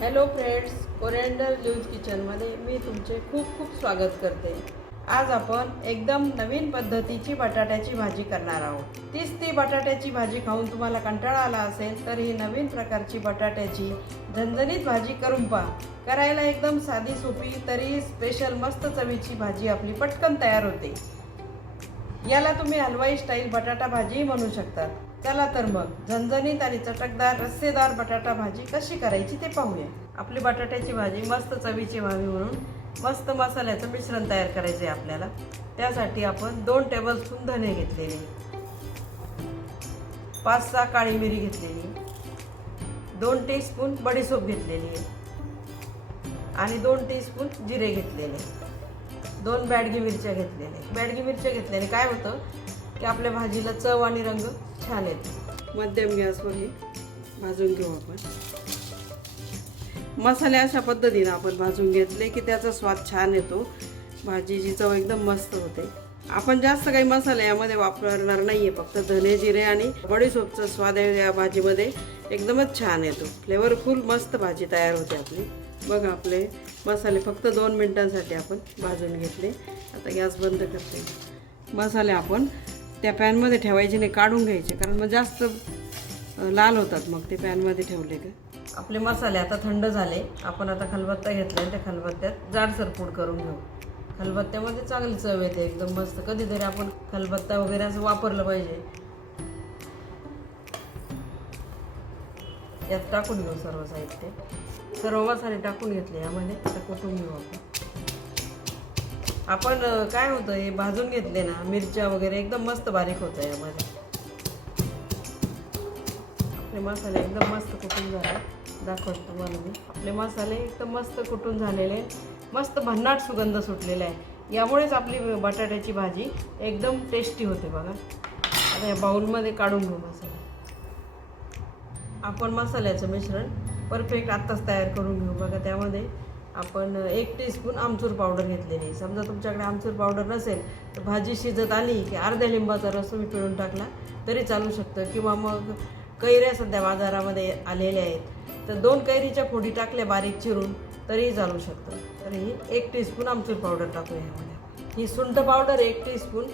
Hello friends coriander news किचनमध्ये मी तुमचे खूप खूप स्वागत करते. आज आपण एकदम नवीन पद्धतीची बटाट्याची भाजी करणार आहोत. तीच ती बटाट्याची भाजी खाऊन तुम्हाला कंटाळा आला असेल तर ही नवीन प्रकारची बटाट्याची झणझणीत भाजी करून पहा. करायला एकदम साधी सोपी तरी स्पेशल मस्त चवीची भाजी आपली पटकन तयार होते. याला तुम्ही हलवाई स्टाईल बटाटा भाजी म्हणू शकतात चला तर मग झणझणीत आणि चटकदार रस्सेदार बटाटा भाजी कशी करायची ते पाहूया. आपली बटाट्याची भाजी मस्त चवीची व्हावी म्हणून मस्त मसाल्याचं मिश्रण तयार करायचं आहे आपल्याला. त्यासाठी आपण दोन टेबलस्पून धने घेतलेले. पाच सहा काळी मिरी घेतलेली. दोन टीस्पून बडीसोप घेतलेली. आणि दोन टीस्पून जिरे घेतलेले. दोन बॅडगी मिरच्या घेतलेले बॅडगी मिरच्या घेतल्याने काय होतं? की आपल्या भाजीला चव आणि रंग छान येतो मध्यम गॅसवर हे भाजून घेऊ आपण. मसाले अशा पद्धतीनं आपण भाजून घेतले की त्याचा स्वाद छान येतो. भाजीची चव एकदम मस्त होते. आपण जास्त काही मसाले यामध्ये वापरणार नाही आहे फक्त धने जिरे आणि बडीसोपचा स्वाद आहे या भाजीमध्ये. एकदमच छान येतो. फ्लेवरफुल मस्त भाजी तयार होते आपली. बघा आपले मसाले फक्त दोन मिनटांसाठी आपण भाजून घेतले. आता गॅस बंद करते. मसाले आपण त्या पॅनमध्ये ठेवायचे नाही काढून घ्यायचे. कारण मग जास्त लाल होतात मग ते पॅनमध्ये ठेवले का? आपले मसाले आता थंड झाले. आपण आता खलबत्ता घेतला त्या खलबत्त्यात जाडसर पूड करून घेऊ. खलबत्त्यामध्ये चांगली चव येते एकदम मस्त. कधीतरी आपण खलबत्ता वगैरे असं वापरलं पाहिजे. यात टाकून घेऊ सर्व साहित्य. सर्व मसाले टाकून घेतले यामध्ये. आता कुटून घेऊ आपण. आपण काय होतं हे भाजून घेतले ना मिरच्या वगैरे एकदम मस्त बारीक होतं यामध्ये. आपले मसाले एकदम मस्त कुटून झाले दाखवतो तुम्हाला मी. आपले मसाले एकदम मस्त कुटून झालेले मस्त भन्नाट सुगंध सुटलेला आहे. यामुळेच आपली बटाट्याची भाजी एकदम टेस्टी होते बघा. आता या बाउलमध्ये काढून घेऊ मसाले. आपण मसाल्याचं मिश्रण परफेक्ट आत्ताच तयार करून घेऊ बघा त्यामध्ये. आपण एक टीस्पून आमचूर पावडर घेतलेली. समजा तुमच्याकडे आमचूर पावडर नसेल तर भाजी शिजत आली की अर्ध्या लिंबाचा रस तुम्ही पिळून टाकला तरी चालू शकतं. किंवा मग कैऱ्या सध्या बाजारामध्ये आलेल्या आहेत तर दोन कैरीच्या फोडी टाकल्या बारीक चिरून तरीही चालू शकतं. तर ही एक टीस्पून आमचूर पावडर टाकू यामध्ये. ही सुंठ पावडर एक टीस्पून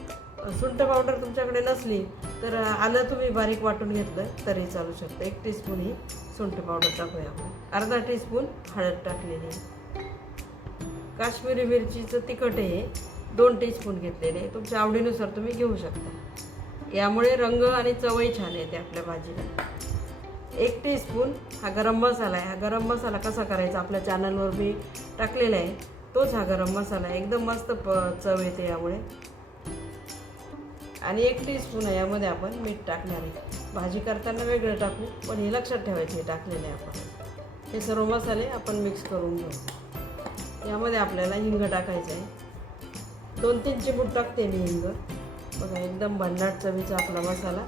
सुंठ पावडर तुमच्याकडे नसली तर आलं तुम्ही बारीक वाटून घेतलं तरी चालू शकतं. एक टीस्पून ही सुंठ पावडर टाकूया आपण. अर्धा टीस्पून हळद टाकलेली. आहे काश्मीरी मिरचीचं तिखट आहे दोन टीस्पून घेतलेले आहे. तुमच्या आवडीनुसार तुम्ही घेऊ शकता. यामुळे रंग आणि चवही छान येते आपल्या भाजीला. एक टीस्पून हा गरम मसाला आहे. हा गरम मसाला कसा करायचा आपल्या चॅनलवर मी टाकलेला आहे. तोच हा गरम मसाला आहे. एकदम मस्त प चव येते यामुळे. आणि एक टीस्पून आहे यामध्ये आपण मीठ टाकणार आहे. भाजी करताना वेगळं टाकू पण हे लक्षात ठेवायचे हे टाकलेलं आहे आपण. हे सर्व मसाले आपण मिक्स करून घेऊ. यामध्ये आपल्याला हिंग टाकायचं आहे दोन तीन चिमूट टाकते मी हिंग. बघा एकदम भन्नाट चवीचा आपला मसाला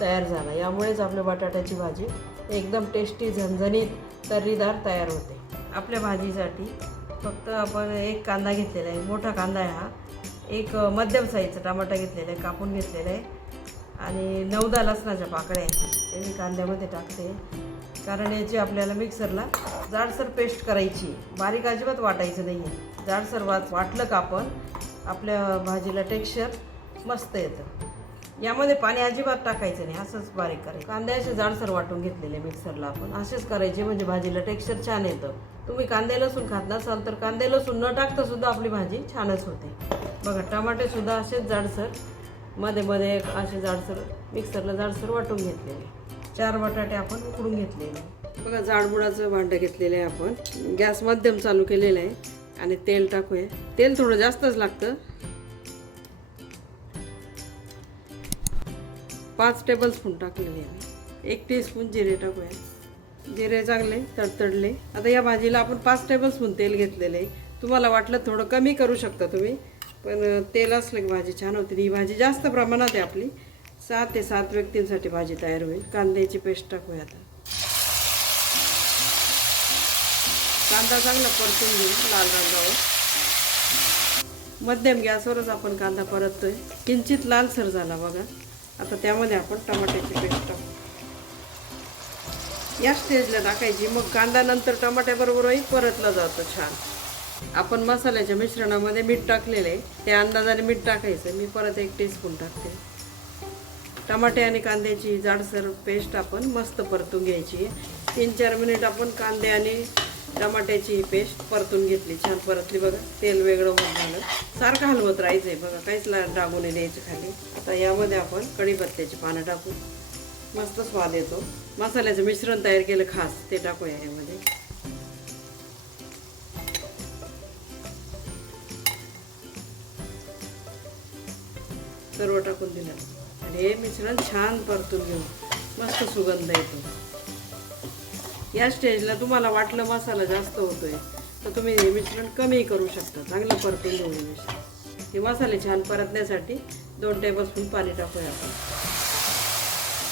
तयार झाला. यामुळेच आपल्या बटाट्याची भाजी एकदम टेस्टी झणझणीत तर्रीदार तयार होते. आपल्या भाजीसाठी फक्त आपण एक कांदा घेतलेला आहे. मोठा कांदा आहे हा. एक मध्यम साईजचा टमाटा घेतलेला आहे कापून घेतलेला आहे. आणि नऊदा लसणाच्या पाकळ्या आहेत. ते मी कांद्यामध्ये टाकते. कारण याची आपल्याला मिक्सरला जाडसर पेस्ट करायची. बारीक अजिबात वाटायचं नाही आहे जाडसर वाच वाटलं का आपण आपल्या भाजीला टेक्स्चर मस्त येतं. यामध्ये पाणी अजिबात टाकायचं नाही. असंच बारीक करायचं. कांदे असे जाडसर वाटून घेतलेले मिक्सरला आपण. असेच करायचे म्हणजे भाजीला टेक्स्चर छान येतं. तुम्ही कांदे लसूण खात नसाल तर कांदे लसूण न टाकता सुद्धा आपली भाजी छानच होते. बघा टमाटे सुद्धा असेच जाडसरमध्ये मध्ये असे जाडसर मिक्सरला जाडसर वाटून घेतलेले. चार बटाटे आपण उकडून घेतलेले. बघा जाडबुडाचं भांडं घेतलेलं आहे आपण. गॅस मध्यम चालू केलेलं आहे. आणि तेल टाकूया. तेल थोडं जास्तच लागतं. पाच टेबल स्पून टाकलेले आहे एक टीस्पून जिरे टाकूया. जिरे चांगले तडतडले. आता या भाजीला आपण पाच टेबल स्पून तेल घेतलेलं आहे. तुम्हाला वाटलं थोडं कमी करू शकता तुम्ही पण तेल असलं की भाजी छान होते. ही भाजी जास्त प्रमाणात आहे आपली. सात ते सात व्यक्तींसाठी भाजी तयार होईल. कांद्याची पेस्ट टाकूया आता. कांदा चांगला परतून घेऊ लाल रंगावर. मध्यम गॅसवरच आपण कांदा परततोय. किंचित लालसर झाला बघा. आता त्यामध्ये आपण टमाट्याची पेस्ट टाकू. या स्टेजला टाकायची. मग कांदा नंतर टमाट्याबरोबरही परतला जातो छान. आपण मसाल्याच्या मिश्रणामध्ये मीठ टाकलेलं आहे. त्या अंदाजाने मीठ टाकायचं. मी परत एक टीस्पून टाकते. टमाटे आणि कांद्याची जाडसर पेस्ट आपण मस्त परतून घ्यायची. आहे तीन चार मिनिट आपण कांदे आणि टमाट्याची ही पेस्ट परतून घेतली. छान परतली बघा. तेल वेगळं होत झालं. सारखं हलवत राहायचं आहे बघा. काहीच ला डागू द्यायचं खाली. आता यामध्ये आपण कढीपत्त्याची पानं टाकू. मस्त स्वाद येतो. मसाल्याचं मिश्रण तयार केलं खास. ते टाकूया यामध्ये. सर्व टाकून दिलं. आणि हे मिश्रण छान परतून घेऊ मस्त सुगंध येतो. या स्टेजला तुम्हाला वाटलं मसाला जास्त होतोय तर तुम्ही हे मिश्रण कमी करू शकता. चांगलं परतून घेऊ मिश्रण. हे मसाले छान परतण्यासाठी दोन टेबलस्पून पाणी टाकूया आपण.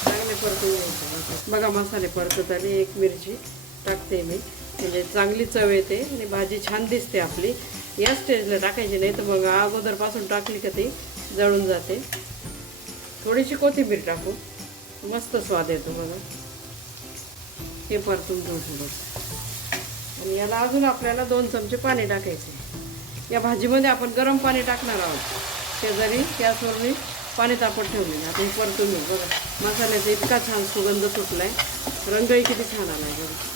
चांगले परतून घ्यायचे. बघा मसाले परतत आणि एक मिरची टाकते मी. म्हणजे चांगली चव येते आणि भाजी छान दिसते आपली. या स्टेजला टाकायची नाही तर मग अगोदरपासून टाकली का ती जळून जाते. थोडीशी कोथिंबीर टाकू. मस्त स्वाद येतो बघा. हे परतून घेऊ थोडं आणि याला अजून आपल्याला दोन चमचे पाणी टाकायचे. या भाजीमध्ये आपण गरम पाणी टाकणार आहोत. शेजारी गॅसवरनी पाणी तापत ठेवलेलं आता हे परतून घेऊ. बघा मसाल्याचा इतका छान सुगंध सुटला आहे रंगही किती छान आला बघा.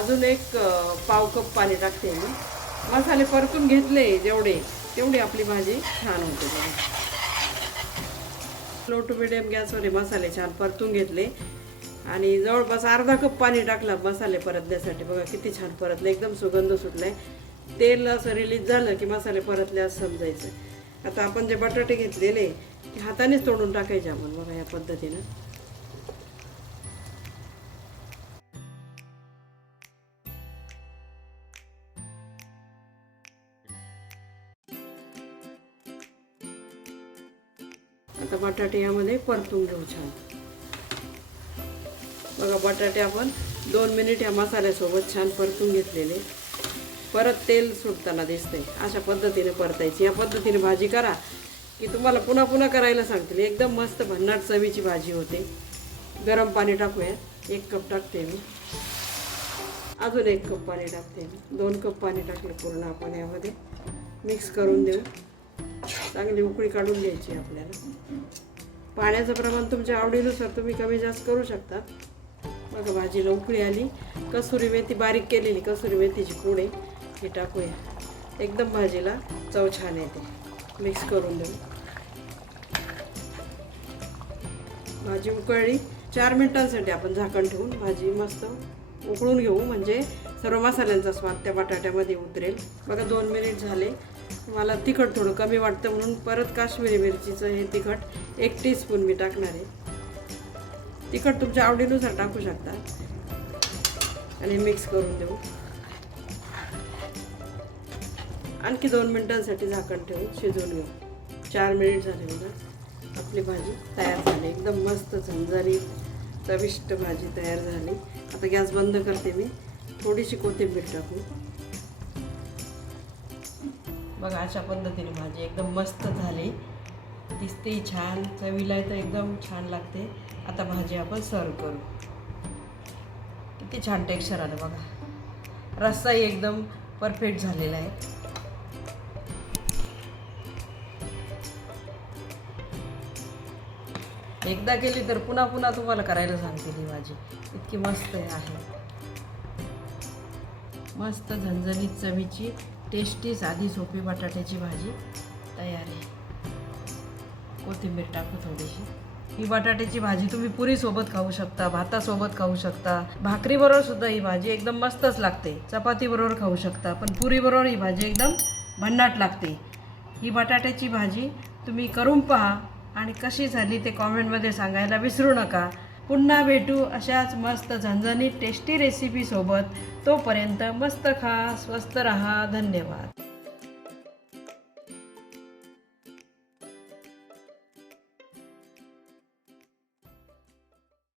अजून एक पाव कप पाणी टाकते मी. मसाले परतून घेतले जेवढे तेवढी आपली भाजी छान होते बघा. लो टू मिडियम गॅसवर हे मसाले छान परतून घेतले. आणि जवळपास अर्धा कप पाणी टाकला मसाले परतण्यासाठी. बघा किती छान परतले. एकदम सुगंध सुटलाय. तेल असं रिलीज झालं की मसाले परतले असं समजायचं. आता आपण जे बटाटे घेतलेले ते हातानेच तोडून टाकायचे आपण. बघा या पद्धतीनं. आता बटाटे यामध्ये परतून घेऊ छान. बघा बटाटे आपण दोन मिनिट या मसाल्यासोबत छान परतून घेतलेले. परत तेल सुटताना दिसते अशा पद्धतीने परतायची. या पद्धतीने भाजी करा की तुम्हाला पुन्हा पुन्हा करायला सांगतील. एकदम मस्त भन्नाट चवीची भाजी होते. गरम पाणी टाकूया. एक कप टाकते मी. अजून एक कप पाणी टाकते मी. दोन कप पाणी टाकले पूर्ण आपण यामध्ये. मिक्स करून देऊ. चांगली उकळी काढून घ्यायची आपल्याला. पाण्याचं प्रमाण तुमच्या आवडीनुसार तुम्ही कमी जास्त करू शकता. बघा भाजीला उकळी आली. कसुरी मेथी बारीक केलेली कसुरी मेथीची पुडे हे टाकूया. एकदम भाजीला चव छान येते. मिक्स करून देऊ. भाजी उकळली. चार मिनिटांसाठी आपण झाकण ठेवून भाजी मस्त उकळून घेऊ. म्हणजे सर्व मसाल्यांचा स्वाद त्या बटाट्यामध्ये उतरेल. बघा दोन मिनिट झाले. मला तिखट थोडं कमी वाटतं म्हणून परत काश्मीरी मिरचीचं हे तिखट एक टीस्पून मी टाकणार आहे. तिखट तुमच्या आवडीनुसार टाकू शकता. आणि मिक्स करून देऊ. आणखी दोन मिनिटांसाठी झाकण ठेवून शिजवून घेऊ. चार मिनिट झाले बघा. आपली भाजी तयार झाली. एकदम मस्त झंझारी चविष्ट भाजी तयार झाली. आता गॅस बंद करते मी. थोडीशी कोथिंबीर टाकू. बघा अशा पद्धतीने भाजी एकदम मस्त झाली. दिसते छान. चवीला तर एकदम छान लागते. आता भाजी आपण सर्व करू. किती छान टेक्स्चर आलं बघा. रस्साही एकदम परफेक्ट झालेला आहे. एकदा केली तर पुन्हा पुन्हा तुम्हाला करायला सांगते ही भाजी. इतकी मस्त आहे. मस्त झणझणीत चवीची. टेस्टी साधी सोपी बटाट्याची भाजी तयार आहे. कोथिंबीर टाकू थोडीशी. ही बटाट्याची भाजी तुम्ही पुरीसोबत खाऊ शकता भातासोबत खाऊ शकता. भाकरीबरोबर सुद्धा ही भाजी एकदम मस्तच लागते. चपातीबरोबर खाऊ शकता पण पुरीबरोबर ही भाजी एकदम भन्नाट लागते. ही बटाट्याची भाजी तुम्ही करून पहा आणि कशी झाली ते कॉमेंटमध्ये सांगायला विसरू नका. पुन्हा भेटू अशाच मस्त झणझणीत टेस्टी रेसिपीसोबत तोपर्यंत मस्त खा स्वस्त रहा धन्यवाद.